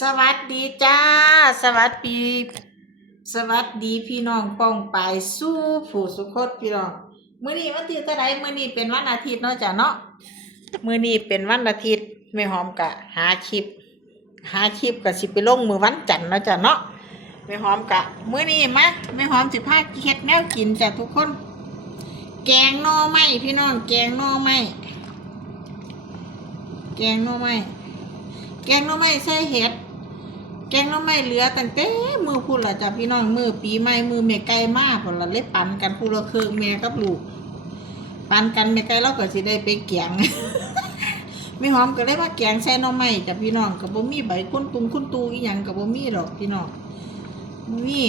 สวัสดีจ้า สวัสดีสวัสดีพี่น้องป้องปายสู้ผู้สุขดพี่น้องมื้อนี้วันที่เท่าไหร่มื้อนี้เป็นวันอาทิตย์เนาะจ้ะเนาะมื้อนี้เป็นวันอาทิตย์แม่หอมกะ หาคลิป หาคลิปก็สิไปลงมื้อวันจันทร์เนาะจ้ะเนาะแม่หอมกะมื้อนี้มาแม่หอมสิพาเฮ็ดแนวกินจ้ะทุกคน แกงหน่อไม้พี่น้องแกงหน่อไม้แกงหน่อไม้ แกงน่องไม้ใส่เห็ด แกงน่องไม้เหลือตั้งแต่มือพูดละจ้ะพี่น้องมือปีใหม่มือแม่ไก่มากพอละเล็ปันกันพูดละเครื่องแม่กับลูกปันกันแม่ไก่เราก็สิได้ไปแกงไม่หอมก็เลยมาแกงใส่น่องไม้จ้ะพี่น้องกับบ่มีใบคุ้นตุงคุ้นตูอีหยังกับบ่มีหรอกพี่น้องบ่มี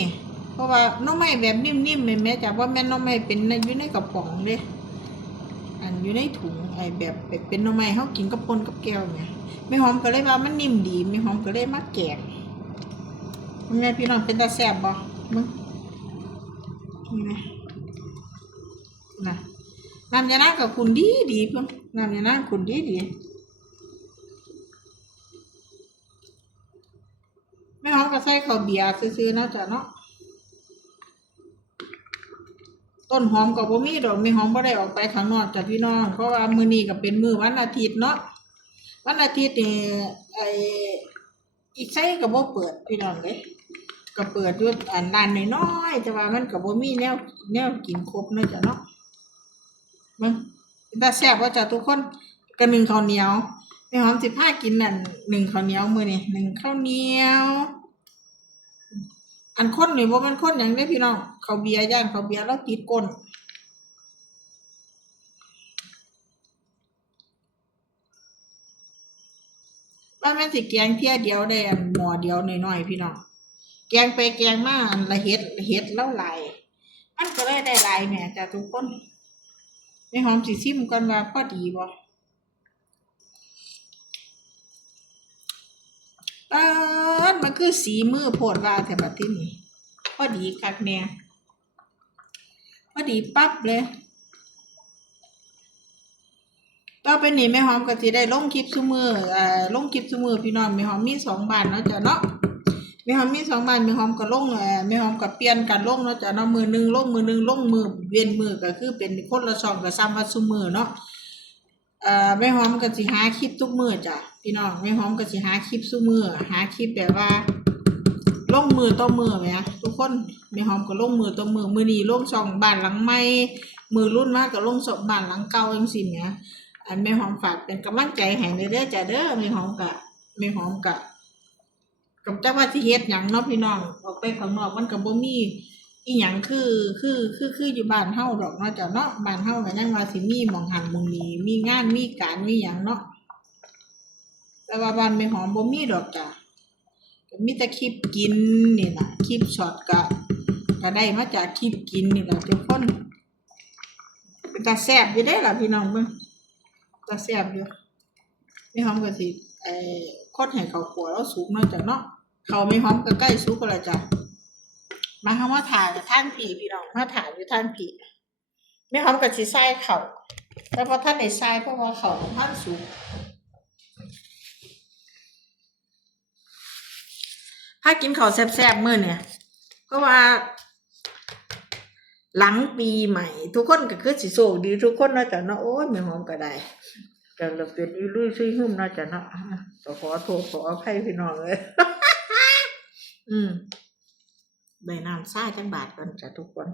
เพราะว่าน่องไม้แบบนิ่มๆแม่แม่จ้ะว่าแม่นหน่อไม้เป็นในอยู่ในกระป๋องเด้อันอยู่ในถุง ไอ้แบบเป็นหน่อไม้เฮากินกับปนกับแก้วเนี่ยแม่หอมก็เลยว่ามันนิ่มดีแม่หอมก็เลยมาแกงมึงไงพี่น้องเป็นตาแซ่บบ่มึงนี่นะนะน้ำยาน้ากับคุณดีดีเพิ่งน้ำยาน้าคุณดีดีแม่หอมก็ใส่ข้าวเบียร์ซื้อๆนาะจ้ะเนาะ ต้นหอมกับบ่มีดอกแม่หอมบ่ได้ออกไปข้างนอกจ้ะพี่น้อง เพราะว่ามื้อนี้ก็เป็นมื้อวันอาทิตย์เนาะวันอาทิตย์นี่ไออีกไส้ก็บ่เปิดพี่น้องเลยก็เปิดอยู่อันร้านน้อยๆแต่ว่ามันก็บ่มีแนวแนวกินครบเนาะจ้ะเนาะมึงเป็นตาแซ่บว่าจ้ะทุกคนก็หนึ่งข้าวเหนียวแม่หอมสิพากินนั่นหนึ่งข้าวเหนียวมื้อนี้หนึ่งข้าวเหนียว อันคนนี่บ่แม่นคนหยังเด้พี่น้องเขาเบียร์ย่างข้าเบียร์แล้วติดก้นว่าแม่สิแกงเที่ยเดียวได้หม้อเดียวน้อยๆพี่น้องแกงไปแกงมาอันละเฮ็ดเฮ็ดแล้วหลายมันก็เลยได้หลายแหม่จ้ะทุกคนแม่หอมสิซิมก่อนว่าพอดีบ่ เออมันคือสีมือโพดว่าแต่บัดที่นี่พอดีคักแน่พอดีปั๊บเลย ต่อไปนี้แม่หอมก็สิได้ลงคลิปซุมือเอ่อลงคลิปซุมือพี่น้องแม่หอมมีสองบานเนาะจ้ะเนาะแม่หอมมีสองบานแม่หอมก็ลงเอ่อแม่หอมก็เปลี่ยนกันลงเนาะจ้ะเนาะมือหนึ่งลงมือหนึ่งลงมือเวียนมือก็คือเป็นคนละช่องก็ซ้ำว่าซุมือเนาะ เอ่อแม่หอมก็สิหาคลิปทุกมือจ้ะพี่น้องแม่หอมก็สิหาคลิปซุมือหาคลิปแบบว่าลงมือต่อมือแหมทุกคนแม่หอมก็ลงมือต่อมือมือนีลงช่องบ้านหลังใหม่มือรุ่นมากก็ลงช่องบ้านหลังเก่าจังซี่แหมอันแม่หอมฝากเป็นกำลังใจให้เด้อจ้ะเด้อแม่หอมกะแม่หอมกะกับจักว่าสิเฮ็ดหยังเนาะพี่น้องออกไปข้างนอกมันก็บ่มี อีหยังคือคือคือคืออยู่บ้านเฮาดอกเนาะจ้ะเนาะบ้านเฮาก็ยังว่าสิมีหมองหันหม่องนี้มีงานมีการมีหยังเนาะแต่ว่าบ้านแม่หอมบ่มีดอกจ้ะมีแต่คลิปกินนี่ล่ะคลิปช็อตก็ก็ได้มาจากคลิปกินนี่ล่ะทุกคนเป็นตาแซ่บอยู่เด้ล่ะพี่น้องเบิ่งตาแซ่บอยู่มีหอมก็สิไอ้คดให้เขาขัวแล้วสุกเนาะจ้ะเนาะเขามีหอมก็ใกล้สุกแล้วจ้ะ มาเฮามาถ่ายท่านผีพี่น้องมาถ่ายอยู่ท่านผีมีหอมก็สิใส่เขาแต่พอท่านได้ใส่เพราะว่าเขาของท่านสุกถ้ากินเขาแซ่บๆมื้อเนี่ยเพราะว่า หลังปีใหม่ ทุกคนก็คือสิโชคดีทุกคนเนาะจ้ะเนาะโอ้ยแม่หอมก็ได้ก็เลยเป็นอีลุยซุยหุ่มเนาะจ้ะเนาะขอโทษขออภัยพี่น้องเลย อืม ใบน้ำซ่าจังบาทกันจ้ะทุกคน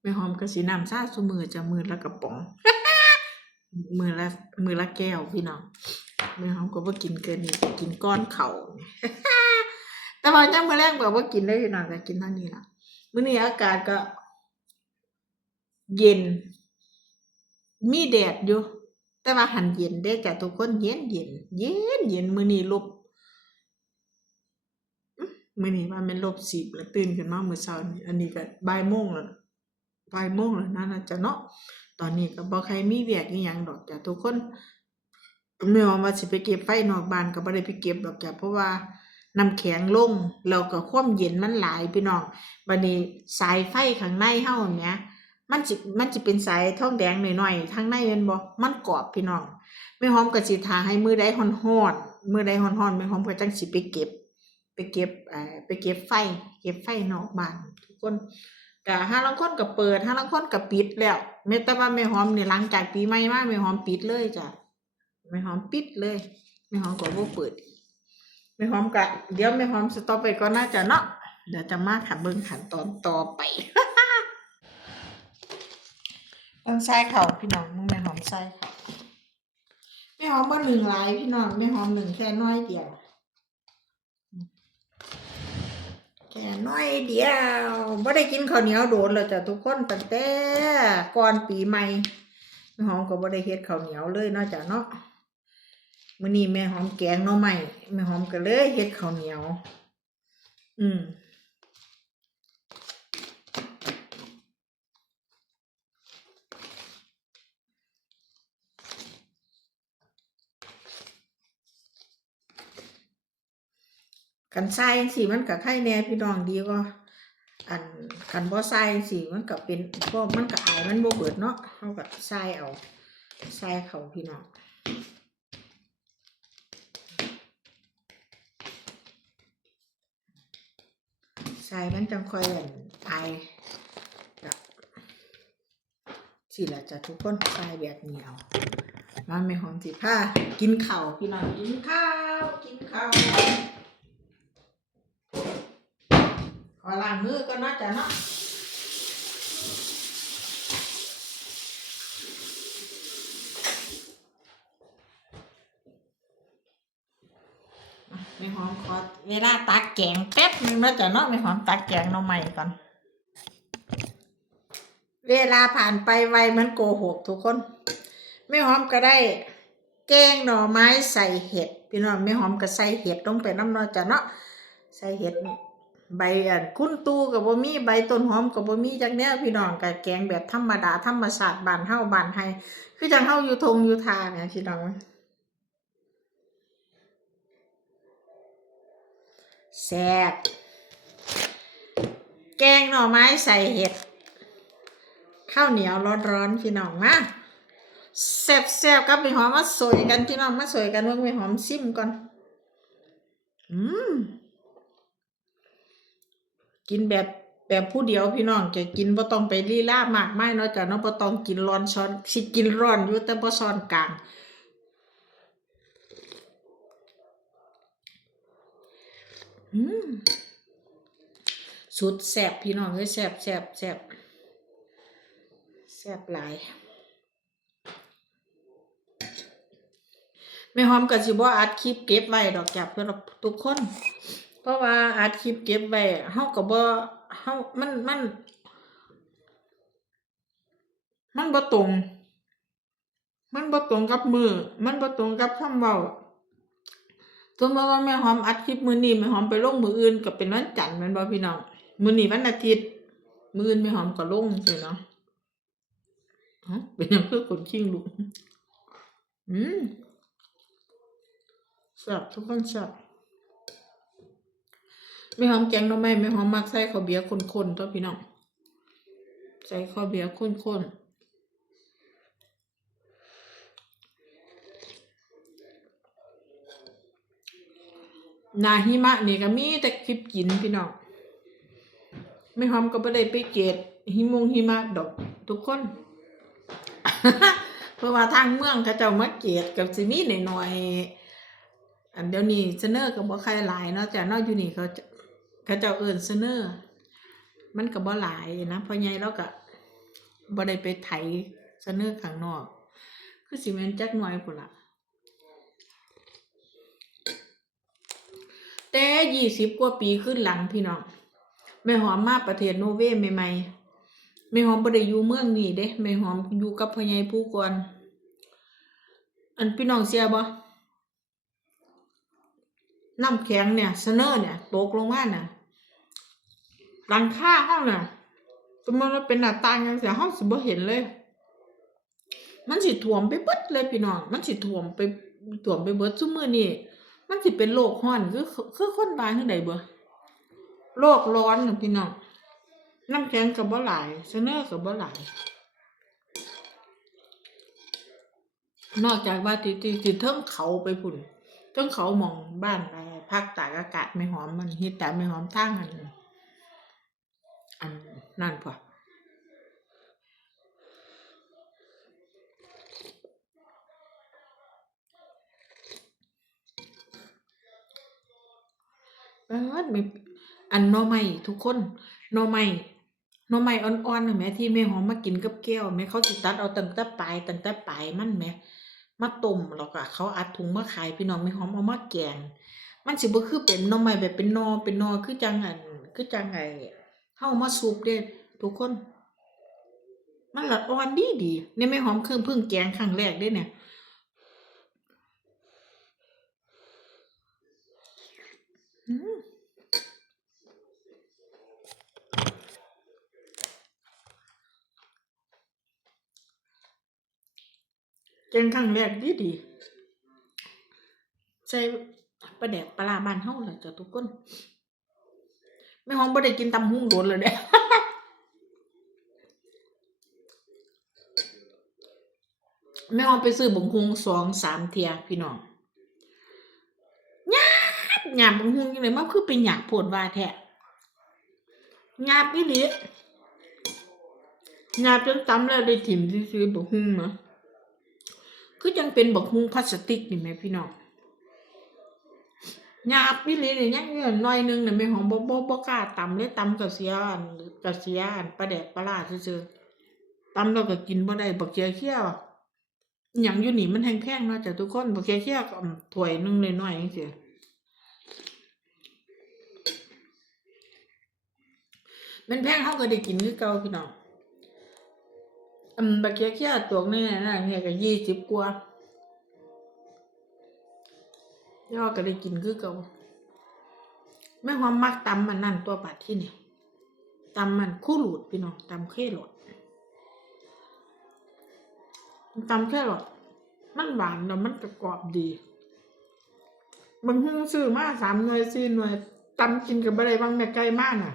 แม่หอมก็สิน้ำซ่าซุมือจะมือละกระป๋อง มือละมือละแก้วพี่น้องแม่หอมก็บ่กินเกินนี้กินก้อนเขาแต่ว่าจังมื้อแรกบอกว่ากินได้พี่น้องก็กินเท่านี้ละมื้อนี้อากาศก็ เย็น มีแดดอยู่ แต่ว่าหันเย็นเด้จ้ะทุกคนเย็นเย็นเย็นเย็นมือนี้ลบมือมื้อนี้ว่าม่นลบสิบแล้วตื่นขึ้นมาเมื้อเช้านี้อันนี้ก็บ่ายโมงแล้วบ่ายโมงแล้วนั่นน่ะจ้ะเนาะตอนนี้ก็บ่ใครมีเวียกอีหยังดอกจ้ะทุกคนแม่ว่าว่าสิไปเก็บไฟนอกบ้านก็บ่ได้ไปเก็บดอกจ้ะเพราะว่าน้ำแข็งลงแล้วก็ความเย็นมันหลายพี่น้องบัดนี้สายไฟข้างในเฮาเนี่ย มันจิมันจิเป็นสายทองแดงหน่อยๆทางในแม่นบ่มันกรอบพี่น้องแม่หอมก็สิทาให้มือใดฮ้อนๆมือใดฮ้อนๆแม่หอมก็จังสิไปเก็บ ไปเก็บเอ่อไปเก็บไฟ เก็บไฟนอกบ้านทุกคนก็ห้าลังคนก็เปิดห้าลังคนก็ปิดแล้วแม้แต่ว่าแม่หอมเนี่หลังจากปีใหม่มาแม่หอมปิดเลยจ้ะแม่หอมปิดเลยแม่หอมก็บ่เปิดแม่หอมก็เดี๋ยวแม่หอมสต็อปไปก่อนนะจ้ะเนาะเดี๋ยวจะมาขับเบิ่งขันตอนต่อไป ต้องใส่เข่าพี่น้องมึงแม่หอมใส่เข่าแม่หอมบ่หนึ่งหลายพี่น้องแม่หอมหนึ่งแค่น้อยเดียวแค่น้อยเดียวบ่ได้กินข้าวเหนียวโดนแล้วจ้ะทุกคนตั้งแต่ก่อนปีใหม่แม่หอมก็บ่ได้เฮ็ดข้าวเหนียวเลยนาะจ้ะเนาะมื้อนี้แม่หอมแกงหน่อไม้แม่หอมก็เลยเฮ็ดข้าวเหนียว อืม กันใส่จังซี่มันก็ไข่แหน่พี่น้องดีกว่าอันคันบ่ใส่จังซี่มันก็เป็นพวกมันก็อายมันบ่เบิดเนาะเฮาก็ใส่เอาใส่เขาพี่น้องใส่มันจังค่อยอั่นอายก็สิละจะทุกคนใส่แบบนี้เอามาแม่หอมสิพากินข้าวพี่น้องกินข้าวกินข้าว ขอล้างมือก็น่าจะเนาะไม่หอมขอเวลาตักแกงแป๊บนึงนะจ๊ะเนาะไม่หอมตักแกงหน้องใหม่ก่อน เวลาผ่านไปไวมันโกหกทุกคน ไม่หอมก็ได้ แกงหน่อไม้ใส่เห็ดพี่น้องไม่หอมก็ใส่เห็ดลงไปน้ำเนอจ้ะเนาะใส่เห็ด ใบอันคุ้นตูกับบ่มีใบต้นหอมกับบ่มีจักแนวพี่น้องกับแกงแบบธรรมดาธรรมชาติบ้านเฮาบ้านไฮคือจังเฮาอยู่ทงอยู่ทาเนี่ยพี่น้องแซ่บแกงหน่อไม้ใส่เห็ด ข้าวเหนียวร้อนๆพี่น้องมาแซ่บๆกับไปหอมมาสวยกันพี่น้องมาสวยกันเบิ่งไปหอมซิมก่อนอืม กินแบบแบบผู้เดียวพี่น้องจะกินบ่ต้องไปลีลามากไมายเนาะจ้ะเนาะบ่ต้องกินร้อนช้อนสิกินร้อนอยู่แต่บ่ช้อนกลางอืมสุดแซ่บพี่น้องเอ้ยแซ่บแซ่บแซ่บแซ่บหลายแม่หอมก็สิบ่อัดคลิปเก็บไว้ดอกจ้ะเพื่อทุกคน เพราะว่าอัดคลิปเก็บไว้เฮาก็บ่เฮามันมัน มันบ่ตรง มันบ่ตรงกับมือ มันบ่ตรงกับคำเว้าสมมติว่าแม่หอมอัดคลิปมือนี้แม่หอมไปลงมืออื่นก็เป็นวันจันทร์แม่นบ่พี่น้องมือนี้วันอาทิตย์ มืออื่นแม่หอมก็ลงซื่อเนาะเป็นยังคือคนชิงลูกอืมแซ่บทุกคนแซ่บ ไม่หอมแกงหน่อไม้ไม่หอมมักใส่ข้าวเบียร์ข้นๆตัวพี่น้องใส่ข้าวเบียร์ข้นๆนาหิมะนี่ก็มีแต่คลิปกินพี่น้องไม่หอมก็ไม่ได้ไปเกตหิมงหิมะดอกทุกคน เพราะว่าทางเมืองเขาเจ้ามาเกตกับสิมีหน่อยๆอันเดี๋ยวนี้เสนอกับบ่ใครหลายเนาะแต่นอกอยู่นี่เขา เขาเจ้าเอิ้นเสนอมันก็บ่หลายนะพราะไงเราก็บ่ได้ไปไถเสนอข้างนอก คือสิแม่นจักหน่อยพุ่นล่ะแต่ยี่สิบกว่าปีขึ้นหลังพี่น้องแม่หอมมาประเทศโนเวย์ใหม่ๆแม่หอมบ่ได้อยู่เมืองนี้เด้แม่หอมอยู่กับพ่อใหญ่ผู้ก่อนอันพี่น้องเสียบ่น้ำแข็งเนี่ยเสนอเนี่ยตกลงมาน่ะ หลังคาห้องน่ะ สมมติว่าเป็นหน้าต่างจังซี่ห้องสิบ่เห็นเลย มันสิท่วมไปเบิดเลยพี่น้อง มันสิท่วมไปท่วมไปเบิดซุมื้อนี้มันสิเป็นโลกร้อนคือคือคนบ้านจังไดบ่โลกร้อนน่ะพี่น้องน้ำแข็งกับบ่หลายเสนอกับบ่หลายนอกจากว่าที่ที่ที่เทิงเขาไปพุ่นเทิงเขามองบ้านไปภาคตากอากาศไม่หอมมันฮิตแต่ไม่หอมทางอัน อันนั่นพอเอิ้นไม่อันนอไม้ทุกคนนอไม้นอไม้อ่อนๆน่ะแม่ที่แม่หอมมากินกับแก้วแม่เขาสิตัดเอาตั้งแต่ปลายตั้งแต่ปลายมันแม่มาต้มแล้วก็เขาอัดถุงมาขายพี่น้องไม่หอมเอามาแกง มันสิบ่คือเป็นนอไม้แบบเป็นนอเป็นนอคือจังอันคือจังไง เฮามาซุปเด้ทุกคน มันละอ่อนดีดีนี่ไม่หอมเครื่องพึ่งแกงครั้งแรกเด้เนี่ยแกงครั้งแรกดีดีใส่ปลาแดกปลาร้าบ้านเฮาล่ะจ้ะทุกคน ไม่ห้อมบ่ได้กินตำหุ่งโดนเลยเด้แม่ออมไปซื้อบุงฮุงสองสามเทียพี่น้องหยาบหยาบบุงฮุงยังไงมันคือเป็นหยาบโพดว่าแท้หยาบอีหลีหยาบจนตำแล้วได้ถิ่มซื้อบุงฮุงนะคือจังเป็นบักฮุงพลาสติกนี่แหมพี่น้อง ยาบอีหลีนี่ยังเงินหน่อยหนึงเนี่ยแม่ของบ่บ่บ่กล้าตำเลยตำกับเสียอันกับเสียอันปลาแดกปลาร้าซื่อๆตำแล้วก็กินบ่ได้บักเจียเขี้ยวอย่างอยู่นี่มันแพงๆเนาะจ้ะทุกคนบ่แค่เคียก็ถ้วยหนึงเลยหน้อยๆจังซี่มันแพงเฮาก็ได้กินคือเก่าพี่น้องอืมบักเคียเคียตัวนึงน่ะเนี่ยก็20กว่า ย่อก็ได้กินคือเก่าแม่หอมมักตำมันนั่นตัวบาดที่นี่ตำมันคู่หลุดพี่น้องตำเค่หลดตำแค่หรอกมันหวานแล้วมันกระกอบดีบางหุ้งซื้อมาสามหน่วยสี่หน่วยตำกินกับอะไรบางแม่ไก่มากน่ะ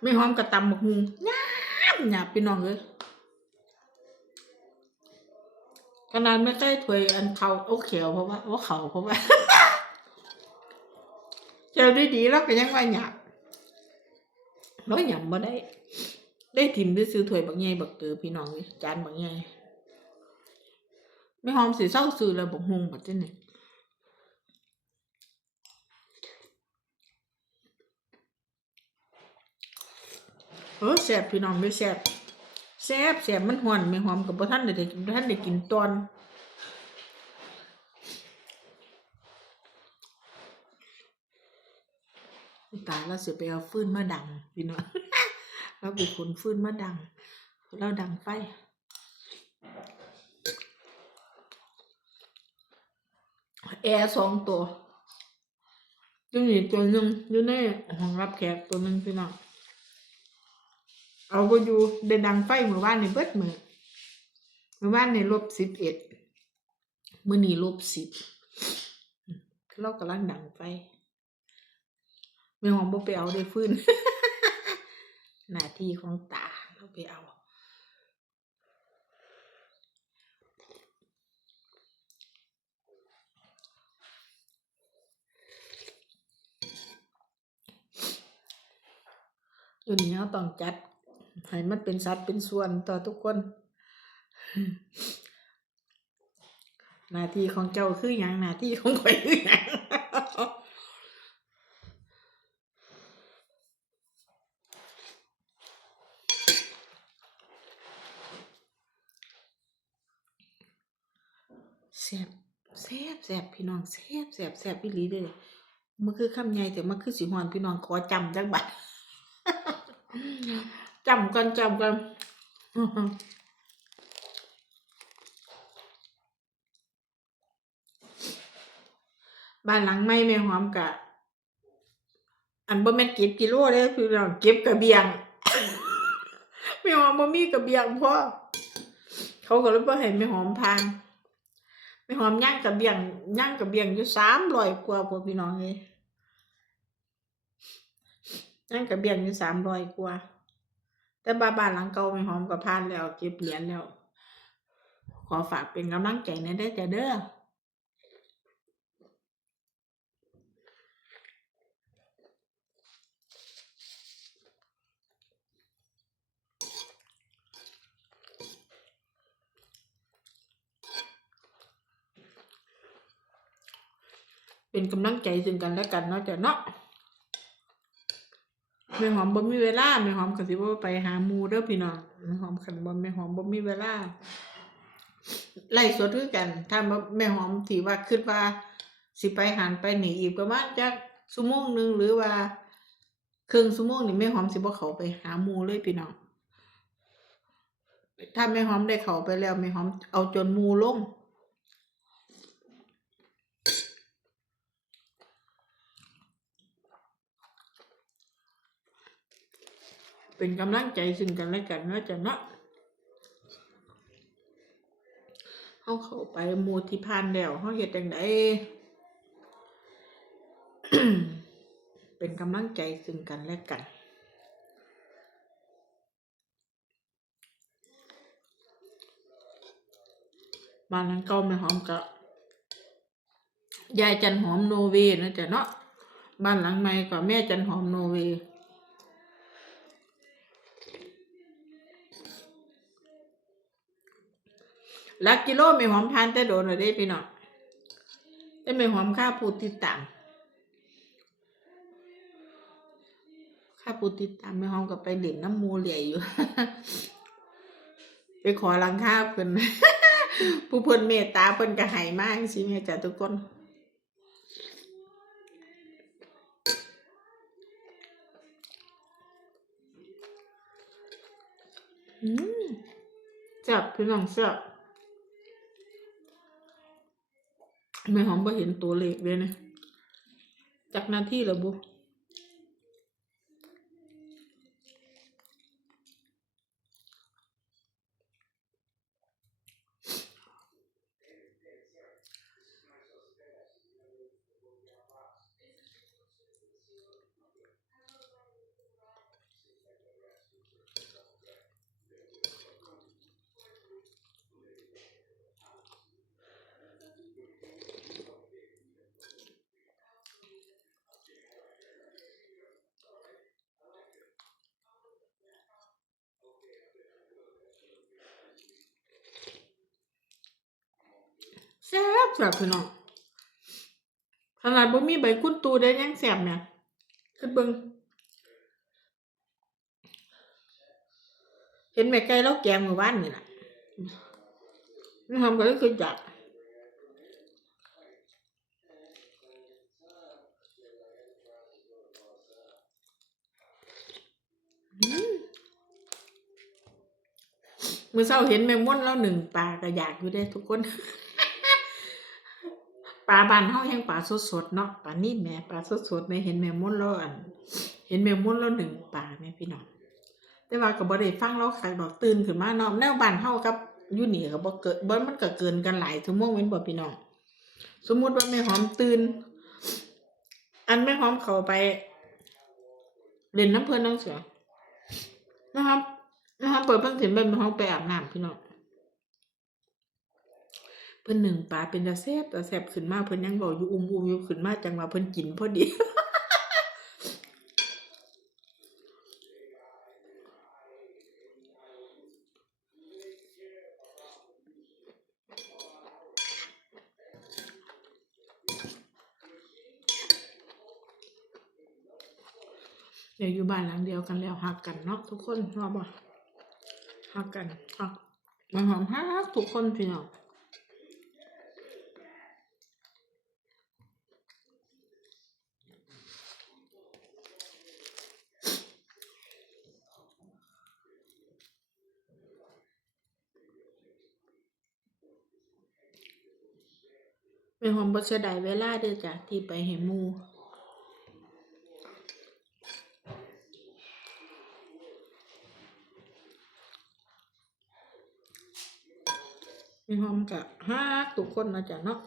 ไม่หอมกับตำบักฮุงหยาบหยาบพี่น้องเลย ขนาดไม่ใกล้ถ้วยอันเขาโอเขียวเพราะว่าว่าเขาเพราะว่าเจอได้ดีแล้วก็ยังว่าหยาบร้อยหยาบมาได้ ได้ทิ่มได้ซื้อถ้วยบางใหญ่บักเตือพี่น้องจานบางใหญ่ไม่หอมสีเศร้าซื้อแล้วบักฮงบัดเจ้นี่เออแซ่บพี่น้องไม่แซ่บ แซ่บแซ่บมันหวนไม่หอมกับบ่ท่านได้กินบ่ท่านได้กินตอนตายแล้วเสียไปเอาฟืนมาดังพี่น้องเราไปขนฟืนมาดัง เราดังไฟแอร์สองตัวจะมีตัวหนึ่งอยู่ในห้องรับแขกตัวหนึ่งพี่น้อง เอาก็อยู่ได้ดังไฟเมื่อวานในเบิดมือเมื่อวานในลบสิบเอ็ดมื่อนี้ลบสิบเรากำลังดังไฟไม่หอมบ่ไปเอาได้ฟื้นหน้าที่ของตาเราไปเอาตัวนี้เราต้องจัด ให้มันเป็นสัดเป็นส่วนต่อทุกคนหน้าที่ของเจ้าคืออย่างหน้าที่ของข่อยคืออย่างแซ่บแซ่บแซ่บพี่น้องแซ่บแซ่บแซ่บอีหลีเด้อมันคือคำใหญ่แต่มันคือสิหอนพี่น้องขอจำจักบัด จำกันจำกันบ้านหลังไม่แม่หอมกะอันบ่แม่นเก็บกิโลเด้อพี่น้องเก็บกระเบียงแม่หอมบ่มีกระเบียงพอเขาก็เลยบ่ให้แม่หอมทานแม่หอมย่างกระเบียงย่างกระเบียงอยู่300กว่าพวกพี่น้องเอ้ยนั่นก็เบี้ยอยู่สามร้อยกว่า แต่บ้านบ้านหลังเก่าไม่หอมกับพานแล้วเก็บเหรียญแล้ว ขอฝากเป็นกำลังใจในเด้อจ้ะเด้อเป็นกำลังใจซึ่งกันและกันเนาะจ้ะเนาะ แม่หอมบ่มีเวลาแม่หอมก็สิบ่ไปหาหมู่เด้อพี่น้องแม่หอมคันบ่แม่หอมบ่มีเวลาไล่สดคือกัน ถ้าแม่หอมที่ว่าคิดว่า สิไปหันไปหนีอีกประมาณจักชั่วโมงหนึ่งหรือว่าครึ่งชั่วโมงนี่แม่หอมสิบ่เขาไปหาหมู่เลยพี่น้องถ้าแม่หอมได้เขาไปแล้วแม่หอมเอาจนหมู่ลง เป็นกำลังใจซึ่งกันและกันนะจ้ะเนาะเฮาเข้าไปมูที่ผ่านแล้วเฮาเฮ็ดจังไดเป็นกำลังใจซึ่งกันและกันบ้านหลังเก่าแม่หอมกับยายจันหอมโนเวนะจ๊ะเนาะบ้านหลังใหม่ก็แม่จันหอมโนเว ลักกิโลไม่หอมทานแต่โดนเลยได้พี่น้องแต่ไม่หอมค่าผู้ติดตามค่าผู้ติดตามไม่หอมก็ไปเล่นน้ำมูเหลี่ยอยู่ ไปขอหลังค่าเพิ่นผู้เพิ่นเมตตาเพิ่นก็ให้มากสิแม่จ้ะทุกคนอืมแซ่บพี่น้องแซ่บ แม่หอมบ่เห็นตัวเลขเลยนะจากหนาที่แล้วบุ แซ่บแซ่บพี่น้องขนาดบ่มีใบกุ้นตูได้ยังแซ่บเนี่ยคือเบิ่งเห็นแม่ไก่แล้วแกงเมื่อวานนี่ล่ะนี่ทำก็คือจัดอืมมื่อเช้าเห็นแมงม่อนแล้วหนึ่งปลาก็อยากอยู่ได้ทุกคน ปลาบานเฮาแห้งปลาสดๆเนาะปลานิ่มแม่ปลาสดๆแม่เห็นแมงม่อนแล้วอัน เห็นแมงม่อนแล้วหนึ่งปลาแม่พี่น้องแต่ว่าก็บ่ได้ฟังเราคักดอกตื่นขึ้นมาเนาะแนวบานเฮากับอยู่นี่ก็บ่เกิดบ่มันก็เกินกันหลายชั่วโมงแม่นบ่พี่น้องสมมุติว่าแม่หอมตื่น อันแม่หอมเข้าไปเล่นน้ำเพลินน้องเสือนะครับนะครับเปิดเพิ่งเห็นเป็นแม่หอมไปอาบน้ำพี่น้อง พิ่นหนึ่งปลาเป็นตาแซบตาแซบขึ้นมาเพิ่นยังบอกอยู่อุ้มอุ้มอยู่ขึ้นมาจังว่าเพิ่นกินพอดี เดี๋ยวอยู่บ้านหลังเดียวกันแล้วหักกันเนาะทุกคนรอบบ่หักกันหักมันหอมฮักทุกคนพี่น้อง บ่เสียดายเวลาเด้อจ้ะที่ไปให้หมู่แม่หอมกะฮักทุกคนนะจ๊ะเนาะ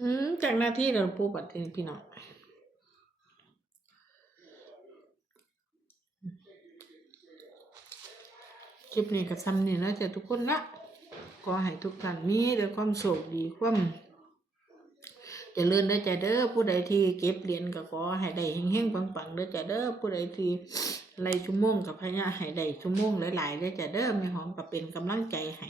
อืมจากห น้าที่เราปูบัดทีพี่น้องคลิปนี้กับซ้ำนี่นะจะทุกคนละขอให้ทุกท่านมีแต่ความโชคดีความเจะเลื่อนได้อจ้ะเด้อผู้ใดที่เก็บเหรียญก็ขอให้ได้เฮงๆปังๆเด้อจ้ะเด้อผู้ใดที่ไล่ชั่วโมงกับพญาให้ได้ชั่วโมงหลายๆเด้อจ้ะเด้อม่หอมก็เป็นกำลังใจให้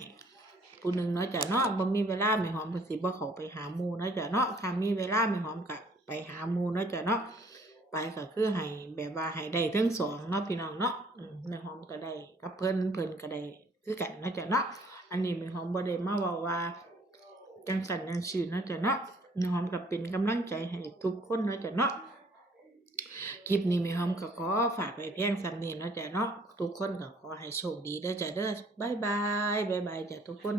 ผู้หนึ่งเนาะจ้ะเนาะบ่มีเวลาแม่หอมก็สิบ่เข้าไปหาหมู่เนาะจ้ะเนาะถ้ามีเวลาแม่หอมก็ไปหาหมู่เนาะจ้ะเนาะไปก็คือให้แบบว่าให้ได้ทั้งสองเนาะพี่น้องเนาะอืมแม่หอมก็ได้กับเพิ่นเพิ่นก็ได้คือกันเนาะจ้ะเนาะอันนี้แม่หอมบ่ได้มาว้าว่าจังสันจังซี่เนาะจ้ะเนาะแม่หอมก็เป็นกำลังใจให้ทุกคนเนาะจ้ะเนาะคลิปนี้แม่หอมก็ขอฝากไว้เพียงซ้ำนี้เนาะจ้ะเนาะ ทุกคนก็ขอให้โชคดีเด้อจ้ะเด้อบายบายบายบายจ้ะทุกคน